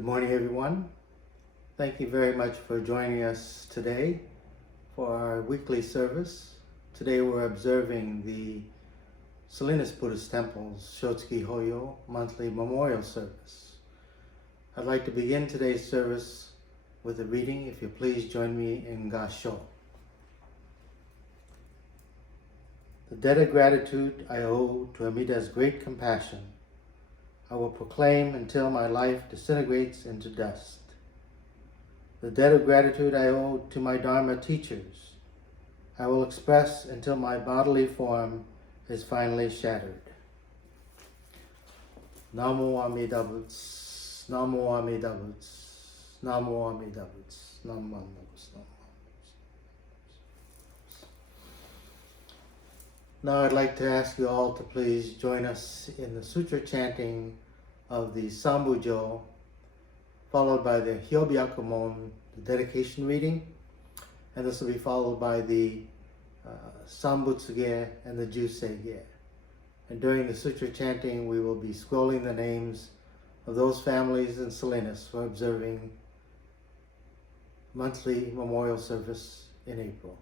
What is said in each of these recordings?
Good morning, everyone. Thank you very much for joining us today for our weekly service. Today we're observing the Salinas Buddhist Temple's Shotsuki Hoyo monthly memorial service. I'd like to begin today's service with a reading. If you please join me in Gasho. The debt of gratitude I owe to Amida's great compassion I will proclaim until my life disintegrates into dust. The debt of gratitude I owe to my Dharma teachers I will express until my bodily form is finally shattered. Namo Amida Butsu, Namo Amida Butsu, Namo Amida Butsu, Namo Amida Butsu. Now I'd like to ask you all to please join us in the sutra chanting of the Sambujo, followed by the Hyobyakumon, the dedication reading, and this will be followed by the Sambutsuge and the Jusege. And during the sutra chanting, we will be scrolling the names of those families in Salinas who are observing monthly memorial service in April.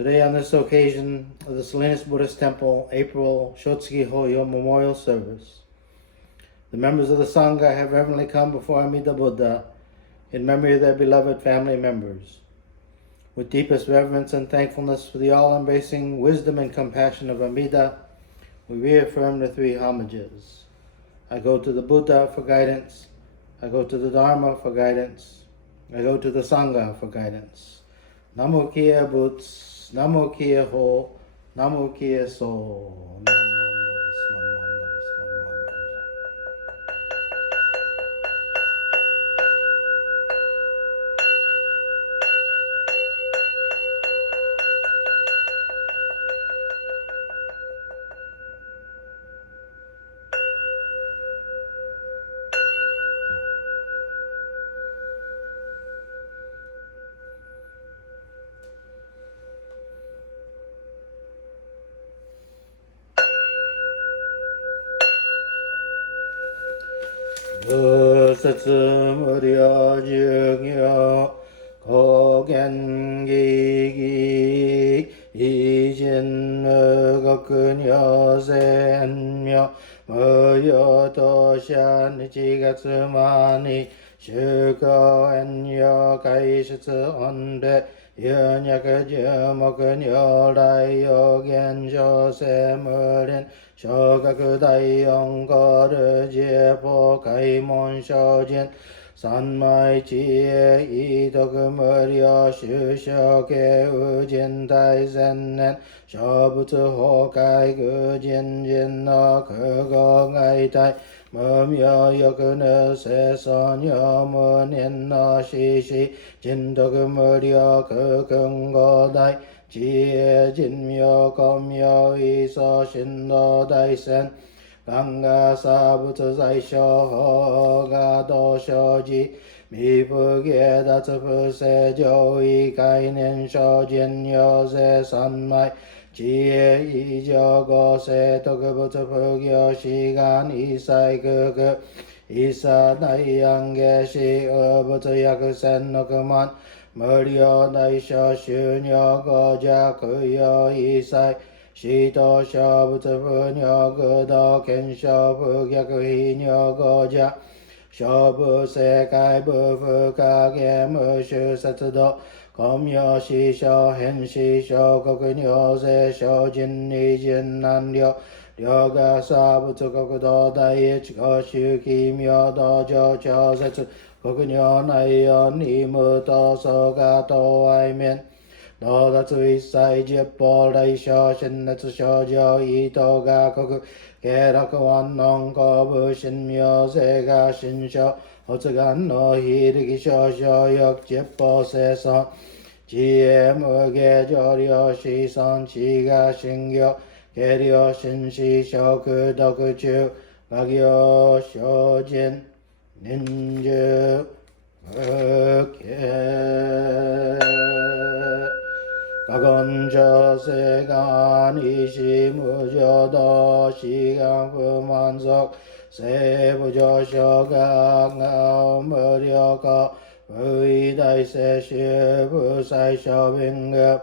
Today, on this occasion of the Salinas Buddhist Temple April Shotsuki Hoyo Memorial Service, the members of the Sangha have reverently come before Amida Buddha in memory of their beloved family members. With deepest reverence and thankfulness for the all-embracing wisdom and compassion of Amida, we reaffirm the three homages. I go to the Buddha for guidance. I go to the Dharma for guidance. I go to the Sangha for guidance. Namo Kia Butsu. Namo Kia Ho, Namo Kia So, 무스스무려 증여 고견기기 이진무거근여센며 무여도샤니지가스마니 슈거엔여 가이시스온데 연약저먹은여라이여겐조세무린 쇼가그다이영거르제포가이몬쇼진 산마이지에 이덕음을여 슈쇼게 우진다이센넨 쇼부츠호가이 그진진너 그거가이다이 머며여그느 세선여문인너 시시 진덕음을여 그근거다이 지혜진묘 검여 이서 신노다이센 강가사부츠사이쇼허가도쇼지 미북에다츠부세조이가이넨쇼진요세 산마이 지혜 이저고세 도그부츠부교 시간 이사이그그 이사나이양게시 어부츠야그센노그만 머리어나이쇼 슈녀거자 그여 이사이 시도쇼부츠부녀그도 겐쇼부격히녀거자 쇼부세가이부부가게 무슈사츠도 검여시쇼 헨시쇼 거근요세 쇼진니진난려 려가사부츠거그도 다이치거슈기묘도조조세츠 거근요나이여 니무도서가도아이멘 너다츠이사이지폴라이쇼 신네츠쇼저 이도가 거그 게라크완농거부신묘세가 신쇼 어츠간노히르기쇼쇼 역지뽀세서 지혜무게저려 시선 지가 신교 계려 신시쇼 그덕주 각여 쇼진 닌주 극계 가건저세간이시무저도 시강부만석 세부조쇼강가무려가 의다이세시부사이쇼빙급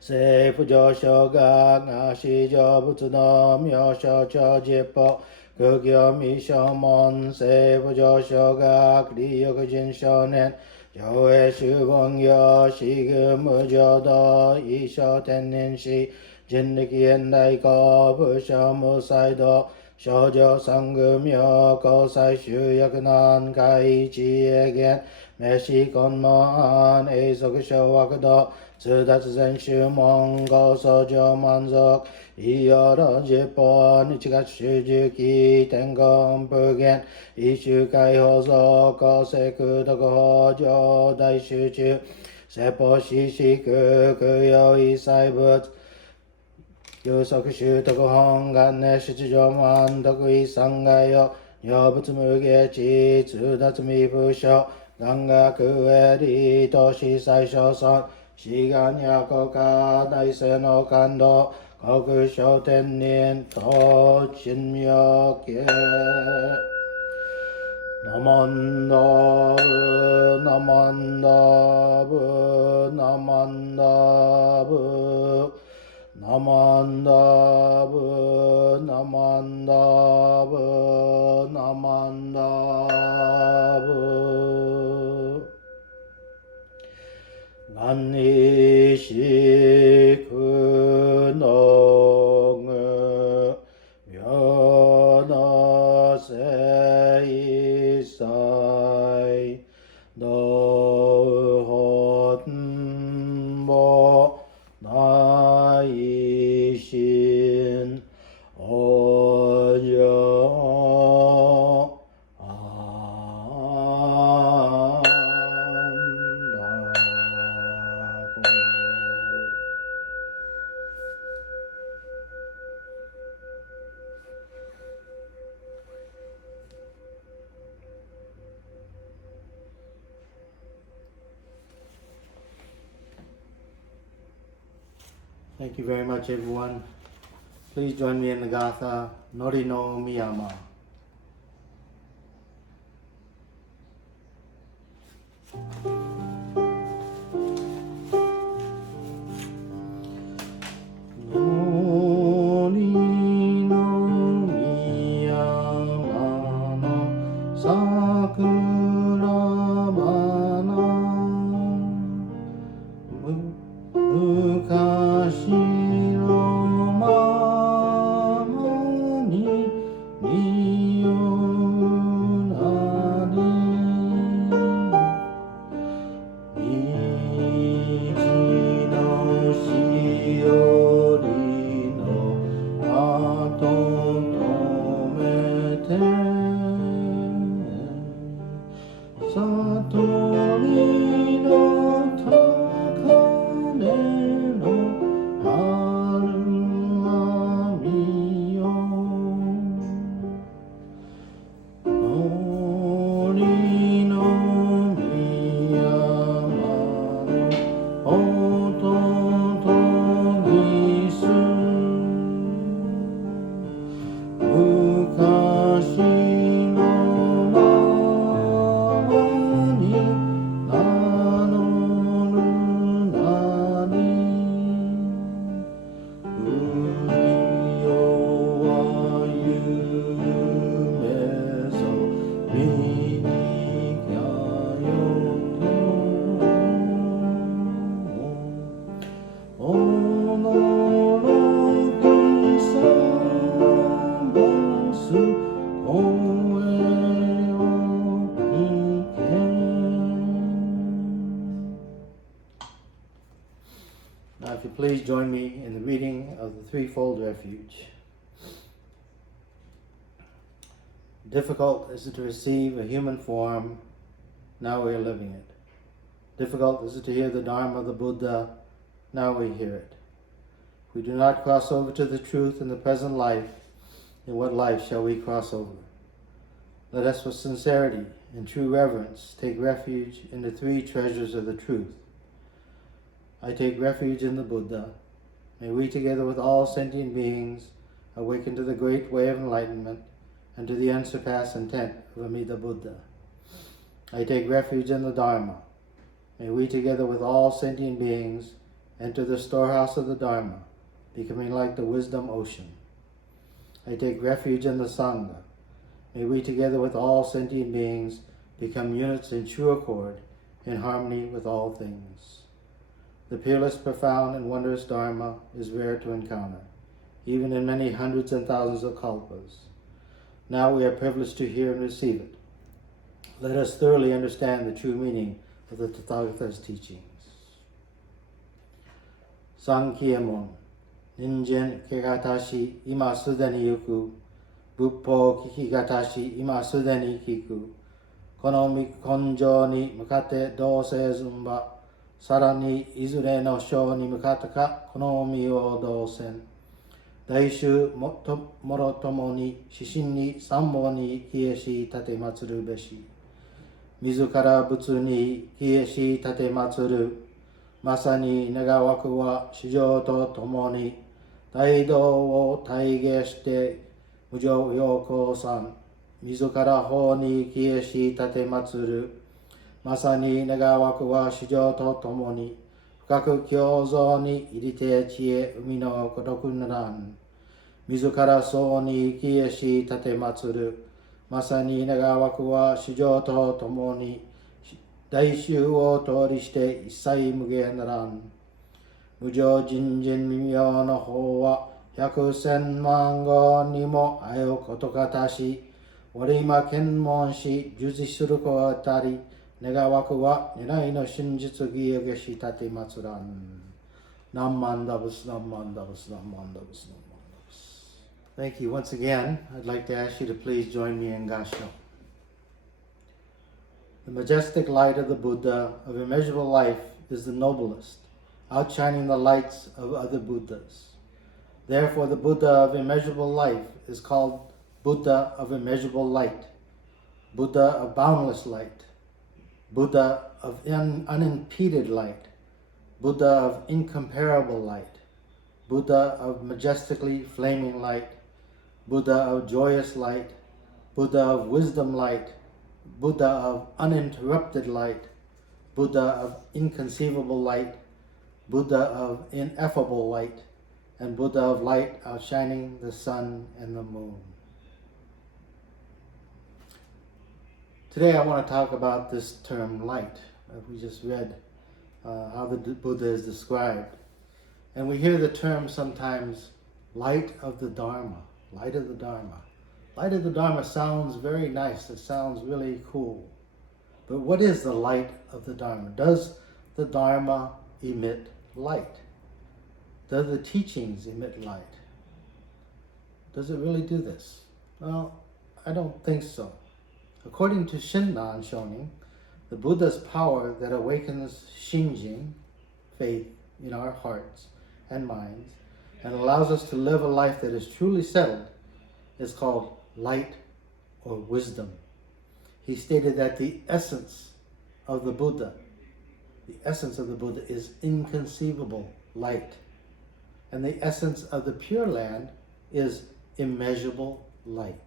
세부조쇼강아시저부츠너묘쇼초지뽀 극여미쇼몬 세부조쇼가 그리여그진쇼넨 여외슈봉여 시금무저도 이쇼텐닌시 진리기엔다이거 부셔무사이도 쇼저상금여 고사이슈야그난 가이지에겐 메시건노안 에이소그쇼와그도 스다츠센슈몽고소저만석 이여러지뽀 니치가슈즈기 땡검부겐 이슈가이호소 고세크도고호조 다이슈즈 세포시시그 그여이사이붓 유석슈도고홍간네 시즈조만덕의상가요 여부츠무게지 츠다츠미부쇼 강가 그에리 도시사이쇼선 시간야고가 다이세노간도 거그쇼텐닌 도진묘계 나만다브 나만다브 나만다브 나만다브 나만다브 나만다브 난이시 근홍의 면허세이사이 너헛보 나이신 어여 Thank you very much, everyone. Please join me in the Gatha Norino Miyama. Now, if you please join me in the reading of the Threefold Refuge. Difficult is it to receive a human form, now we are living it. Difficult is it to hear the Dharma of the Buddha, now we hear it. If we do not cross over to the truth in the present life, in what life shall we cross over? Let us with sincerity and true reverence take refuge in the three treasures of the truth. I take refuge in the Buddha. May we together with all sentient beings awaken to the great way of enlightenment and to the unsurpassed intent of Amida Buddha. I take refuge in the Dharma. May we together with all sentient beings enter the storehouse of the Dharma, becoming like the wisdom ocean. I take refuge in the Sangha. May we together with all sentient beings become units in true accord, in harmony with all things. The peerless, profound, and wondrous Dharma is rare to encounter, even in many hundreds and thousands of kalpas. Now we are privileged to hear and receive it. Let us thoroughly understand the true meaning of the Tathagata's teachings. Sankyamon, Ninjen Kegatashi ima sudeni yuku, Buppo Kikigatashi ima sudeni kiku, Kono konjo ni mukate dose zumba, Sarani izure no sho ni mukata ka konomi o dosen. Daishu morotomo ni shishin ni sambo ni kieshi tate matsuru beshi. Mizu kara butsu ni kieshi tate matsuru. Masani nagawaku wa shijo to tomo ni daido wo taige shite mujo yoko san. Mizu kara ho ni kieshi tate matsuru. Masani nagawaku wa shijo to tomo ni fukaku kyozo ni irite chie umi no kotoku naran. Mizu kara so ni kieshi tate matsuru. Masani nagawaku wa shijo to tomo ni daishu o tori shite issai muge naran. Mujo jinjin mimyo no ho wa 100,000 万語にもあよことかたし、俺今検問し、受持する子あたり、願わくは狙いの真実義をげし立てまつらん。何万ダブス、何万ダブス、何万ダブス、何万ダブス。Thank you once again. I'd like to ask you to please join me in Gasho. The majestic light of the Buddha of immeasurable life is the noblest, outshining the lights of other Buddhas. Therefore, the Buddha of immeasurable life is called Buddha of immeasurable light, Buddha of boundless light, Buddha of unimpeded light, Buddha of incomparable light, Buddha of majestically flaming light, Buddha of joyous light, Buddha of wisdom light, Buddha of uninterrupted light, Buddha of inconceivable light, Buddha of ineffable light, and Buddha of light outshining the sun and the moon. Today I want to talk about this term light. We just read how the Buddha is described. And we hear the term sometimes, light of the Dharma, light of the Dharma. Light of the Dharma sounds very nice. It sounds really cool. But what is the light of the Dharma? Does the Dharma emit light? Do the teachings emit light? Does it really do this? Well, I don't think so. According to Shinran Shonin, the Buddha's power that awakens Shinjin, faith, in our hearts and minds, and allows us to live a life that is truly settled, is called light or wisdom. He stated that the essence of the Buddha is inconceivable light. And the essence of the Pure Land is immeasurable light.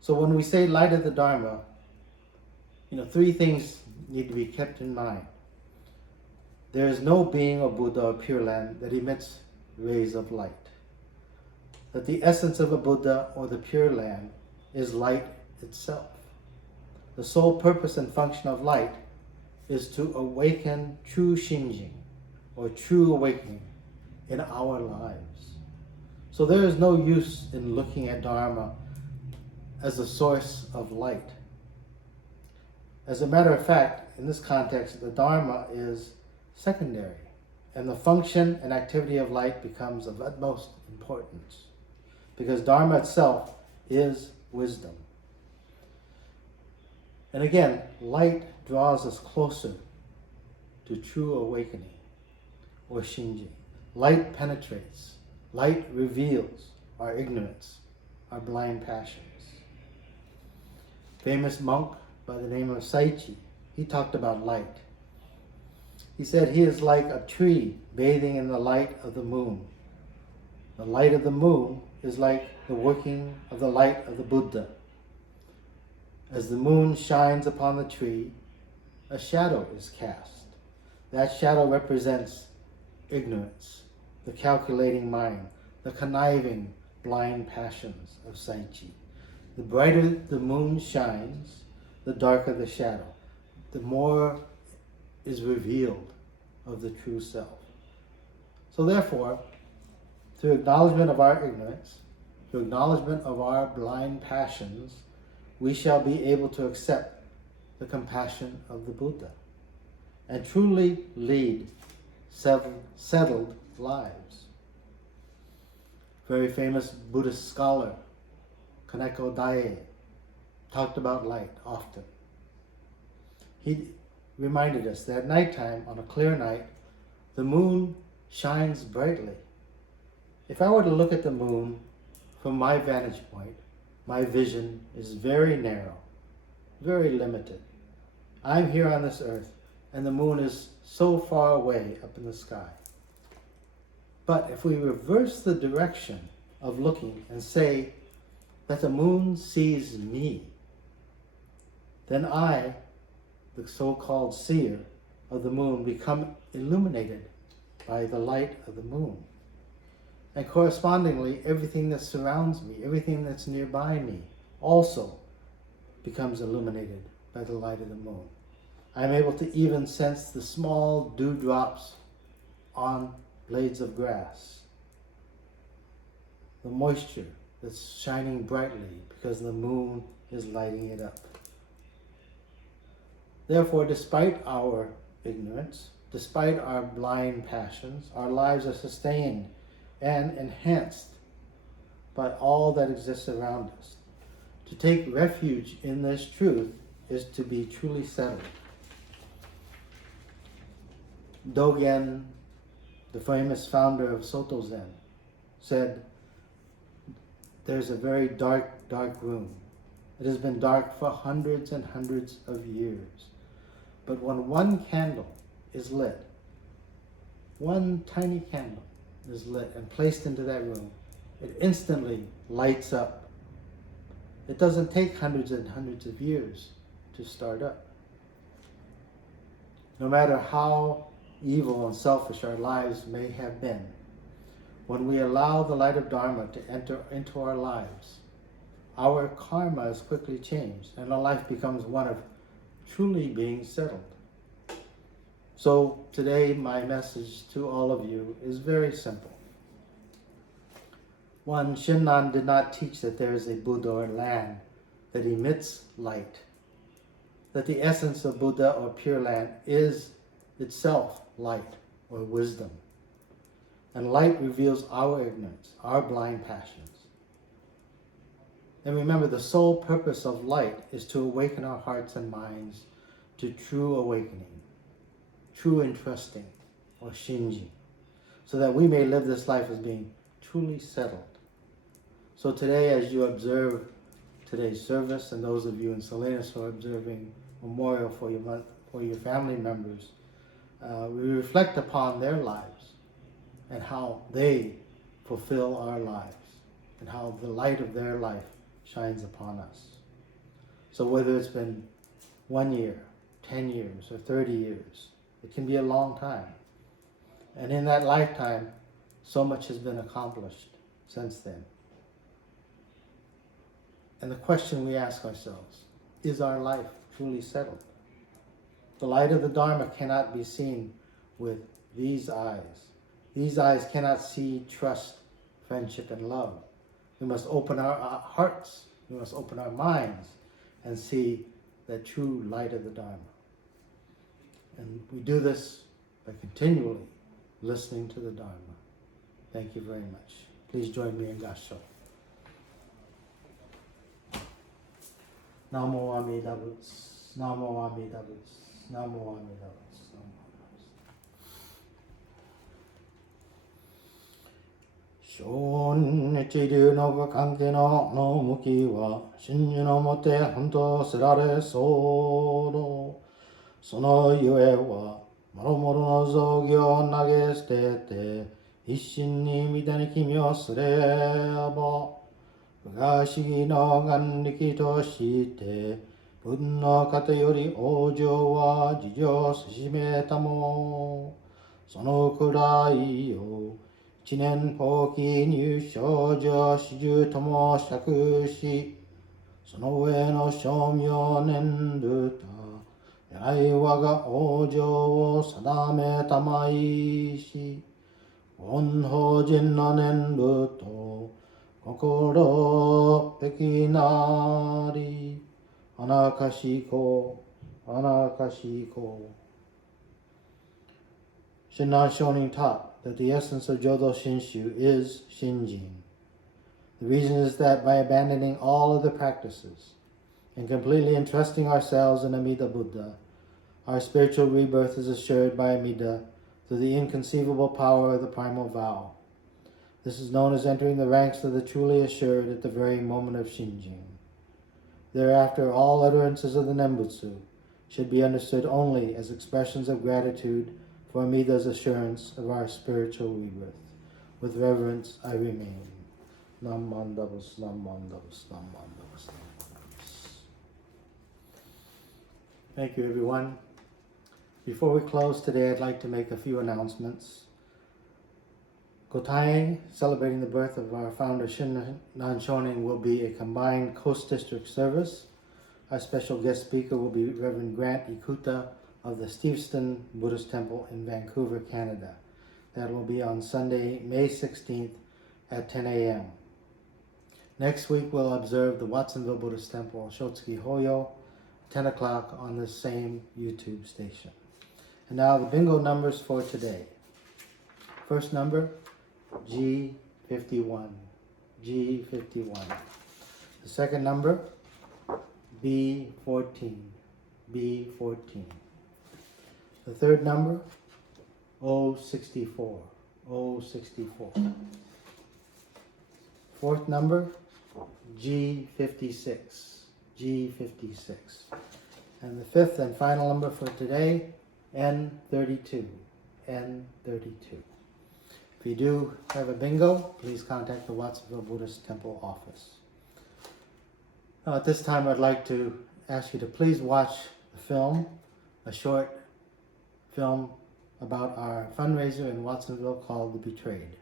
So when we say light of the Dharma, three things need to be kept in mind. There is no being or Buddha or Pure Land that emits rays of light. That the essence of a Buddha or the Pure Land is light itself. The sole purpose and function of light is to awaken true Shinjin, or true awakening, in our lives. So there is no use in looking at Dharma as a source of light. As a matter of fact, in this context, the Dharma is secondary, and the function and activity of light becomes of utmost importance, because Dharma itself is wisdom. And again, light draws us closer to true awakening, or Shinjin. Light penetrates. Light reveals our ignorance, our blind passions. Famous monk by the name of Saichi, he talked about light. He said he is like a tree bathing in the light of the moon. The light of the moon is like the working of the light of the Buddha. As the moon shines upon the tree, a shadow is cast. That shadow represents ignorance, the calculating mind, the conniving, blind passions of Saichi. The brighter the moon shines, the darker the shadow, the more is revealed of the true self. So therefore, through acknowledgement of our ignorance, through acknowledgement of our blind passions, we shall be able to accept the compassion of the Buddha and truly lead settled lives. Very famous Buddhist scholar, Kaneko Daie, talked about light often. He reminded us that at nighttime, on a clear night, the moon shines brightly. If I were to look at the moon from my vantage point, my vision is very narrow, very limited. I'm here on this earth, and the moon is so far away up in the sky. But if we reverse the direction of looking and say that the moon sees me, then I, the so-called seer of the moon, become illuminated by the light of the moon. And correspondingly, everything that surrounds me, everything that's nearby me, also becomes illuminated by the light of the moon. I'm able to even sense the small dewdrops on blades of grass, the moisture that's shining brightly because the moon is lighting it up. Therefore, despite our ignorance, despite our blind passions, our lives are sustained and enhanced by all that exists around us. To take refuge in this truth is to be truly settled. Dogen, the famous founder of Soto Zen, said, "There's a very dark room. It has been dark for hundreds and hundreds of years. But when one candle is lit, one tiny candle is lit and placed into that room, it instantly lights up. It doesn't take hundreds and hundreds of years to start up. No matter how evil and selfish our lives may have been, when we allow the light of Dharma to enter into our lives, our karma is quickly changed and our life becomes one of truly being settled. So today my message to all of you is very simple. One, Shinran did not teach that there is a Buddha or land that emits light, that the essence of Buddha or Pure Land is itself light or wisdom. And light reveals our ignorance, our blind passions. And remember, the sole purpose of light is to awaken our hearts and minds to true awakening, true entrusting, or shinji, so that we may live this life as being truly settled. So today, as you observe today's service, and those of you in Salinas who are observing memorial for your family members, we reflect upon their lives and how they fulfill our lives and how the light of their life shines upon us. So whether it's been 1 year, 10 years, or 30 years, it can be a long time. And in that lifetime, so much has been accomplished since then. And the question we ask ourselves, is our life truly settled? The light of the Dharma cannot be seen with these eyes. These eyes cannot see trust, friendship, and love. We must open our hearts, we must open our minds and see the true light of the Dharma. And we do this by continually listening to the Dharma. Thank you very much. Please join me in Gassho. Namo Amida Butsu, Namo Amida Butsu, Namo Amida Butsu, Namo Amida Butsu. Shon Nichiru no Kanke no Muki wa Shinju no Mote Honto Serare Soro Sono Yue wa Maromoro no Zogyo Nage Stete Isshin ni Midani Kimyo Sureba 不思議の眼力として文の方より往生は事情せしめたもそのくらいよ一年法期入賞上始終とも釈しその上の称名年度た偉い我が往生を定めたまいし本法人の念仏と 心べきなり、ana kashiko. Shinran Shonin taught that the essence of Jodo Shinshu is Shinjin. The reason is that by abandoning all other practices and completely entrusting ourselves in Amida Buddha, our spiritual rebirth is assured by Amida through the inconceivable power of the primal vow. This is known as entering the ranks of the truly assured at the very moment of Shinjin. Thereafter, all utterances of the Nembutsu should be understood only as expressions of gratitude for Amida's assurance of our spiritual rebirth. With reverence, I remain. Nam Mandavas, Nam Mandavas, Nam Mandavas, Nam Mandavas. Thank you, everyone. Before we close today, I'd like to make a few announcements. Kotai, celebrating the birth of our founder Shinran Shonin, will be a combined Coast District service. Our special guest speaker will be Reverend Grant Ikuta of the Salinas Buddhist Temple in Vancouver, Canada. That will be on Sunday, May 16th at 10 a.m. Next week, we'll observe the Watsonville Buddhist Temple, Shotsuki, Hoyo, 10 o'clock on the same YouTube station. And now the bingo numbers for today. First number, G51. G51. The second number, B14. B14. The third number, O64. O64. Fourth number, G56. G56. And the fifth and final number for today, N32. N32. If you do have a bingo, please contact the Watsonville Buddhist Temple office. Now at this time, I'd like to ask you to please watch the film, a short film about our fundraiser in Watsonville called The Betrayed.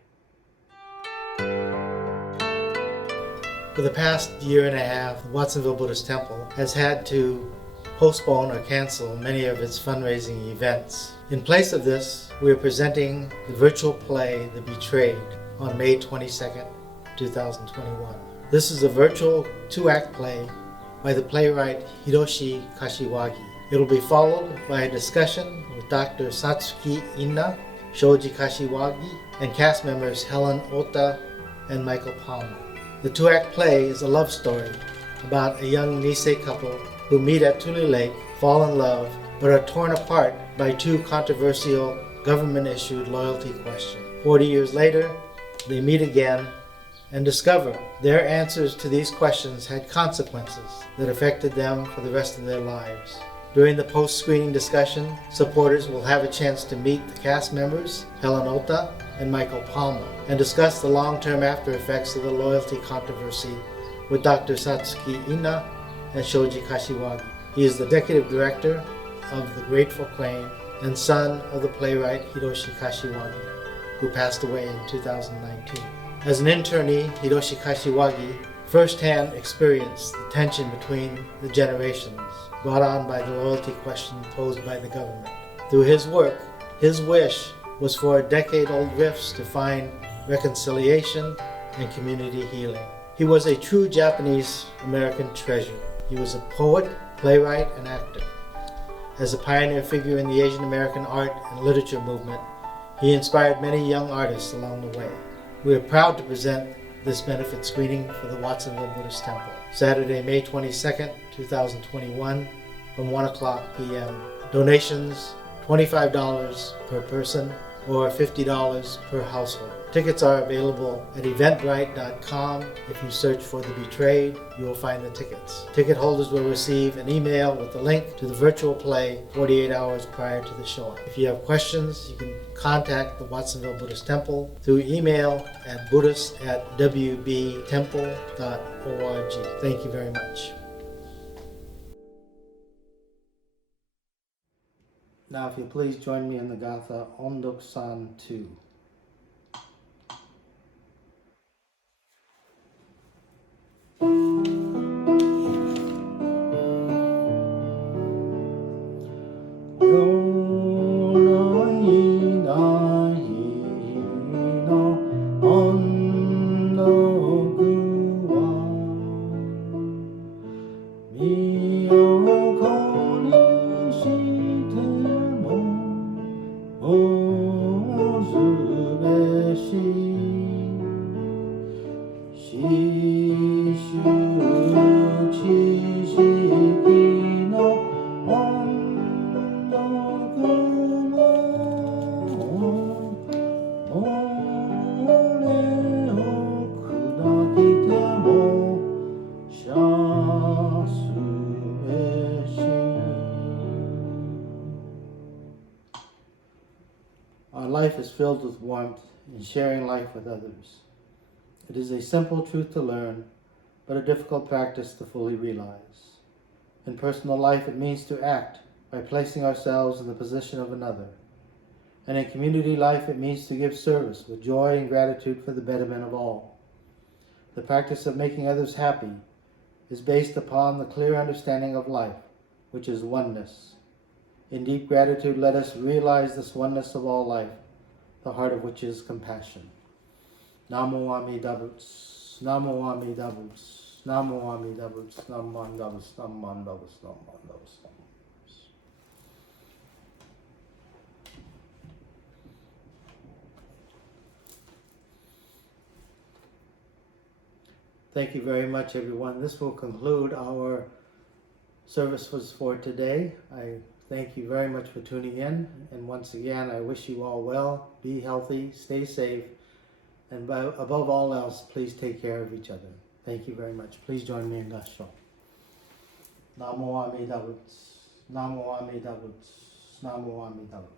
For the past year and a half, the Watsonville Buddhist Temple has had to postpone or cancel many of its fundraising events. In place of this, we are presenting the virtual play The Betrayed on May 22nd, 2021. This is a virtual 2-act play by the playwright Hiroshi Kashiwagi. It will be followed by a discussion with Dr. Shotsuki Inna, Shoji Kashiwagi, and cast members Helen Ota and Michael Palmer. The 2-act play is a love story about a young Nisei couple who meet at Tule Lake, fall in love, but are torn apart by 2 controversial government-issued loyalty questions. 40 years later, they meet again and discover their answers to these questions had consequences that affected them for the rest of their lives. During the post-screening discussion, supporters will have a chance to meet the cast members, Helen Ota and Michael Palmer, and discuss the long-term after-effects of the loyalty controversy with Dr. Satsuki Ina and Shoji Kashiwagi. He is the executive director of the Grateful Crane and son of the playwright Hiroshi Kashiwagi, who passed away in 2019. As an internee, Hiroshi Kashiwagi firsthand experienced the tension between the generations brought on by the loyalty question posed by the government. Through his work, his wish was for decade-old rifts to find reconciliation and community healing. He was a true Japanese-American treasure. He was a poet, playwright, and actor. As a pioneer figure in the Asian American art and literature movement, he inspired many young artists along the way. We are proud to present this benefit screening for the Watsonville Buddhist Temple, Saturday, May 22nd, 2021, from 1 o'clock p.m. Donations, $25 per person or $50 per household. Tickets are available at eventbrite.com. If you search for The Betrayed, you will find the tickets. Ticket holders will receive an email with the link to the virtual play 48 hours prior to the showing. If you have questions, you can contact the Watsonville Buddhist Temple through email at buddhist@wbtemple.org. Thank you very much. Now, if you please join me in the Gatha Ondok-san 2. Our life is filled with warmth in sharing life with others. It is a simple truth to learn, but a difficult practice to fully realize. In personal life, it means to act by placing ourselves in the position of another. And in community life, it means to give service with joy and gratitude for the betterment of all. The practice of making others happy is based upon the clear understanding of life, which is oneness. In deep gratitude, let us realize this oneness of all life, the heart of which is compassion. Namo Amida Butsu, Namo Amida Butsu, Namo Amida Butsu, Namo Amida Butsu, Namo Amida Butsu, Namo Amida Butsu. Thank you very much, everyone. This will conclude our services for today. I thank you very much for tuning in. And once again, I wish you all well, be healthy, stay safe, and above all else, please take care of each other. Thank you very much. Please join me in Gassho. Namo Amida Butsu, Namo Amida Butsu, Namo Amida Butsu.